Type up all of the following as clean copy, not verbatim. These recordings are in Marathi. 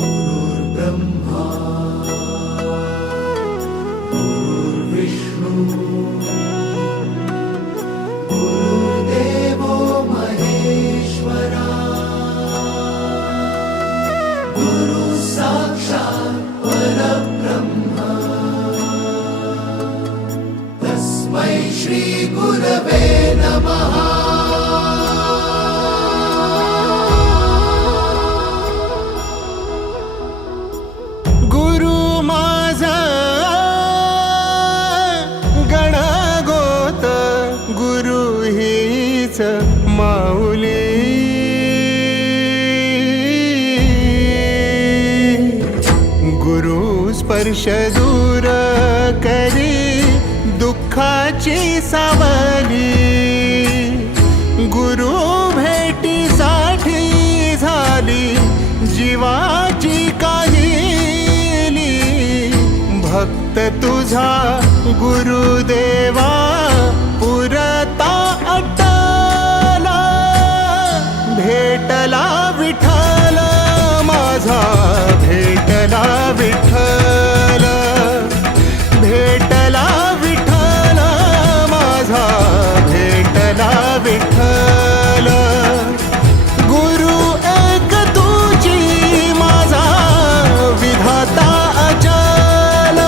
गुरुर्ब्रह्मा गुरुर्विष्णू गुरुर्देवो महेश्वरा गुरु साक्षात् परब्रह्म तस्मै श्री गुरवे नमः। गुरु माझा गणगोत गुरु हीच माऊली गुरु स्पर्श दूर करी दुःखाची सावली गुरु भेटीसाठी झाली जीवाची काहिली भक्त तुझा गुरुदेवा पुरता अट्टला भेटला विठ्ठल माझा भेटला विठ्ठल भेटला विठ्ठल माझा भेटला विठ्ठल गुरु एक तुझी माझा विधाता अचल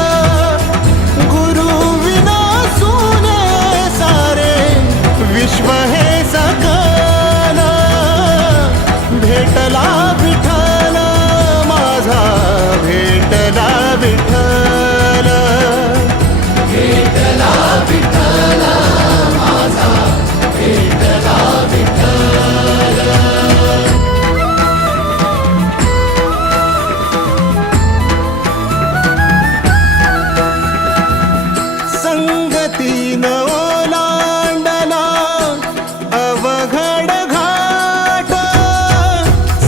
गुरु विना सुने सारे विश्व हे सकल भेटला विठ्ठल माझा भेटला विठ्ठल भेटला विठ्ठल माझा भेटला विठ्ठल। संगतीन ओलांडला अवघड घाट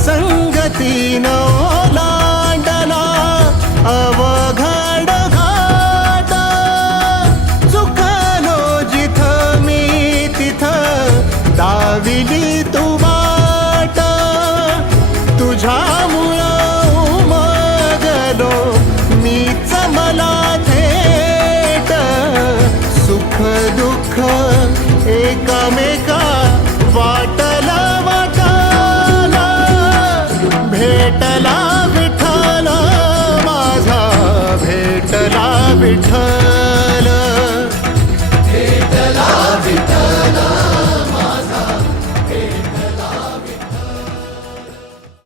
संगतीन ओलांडला अवघड घाट चुकलो जिथं मी तिथं दाविली तू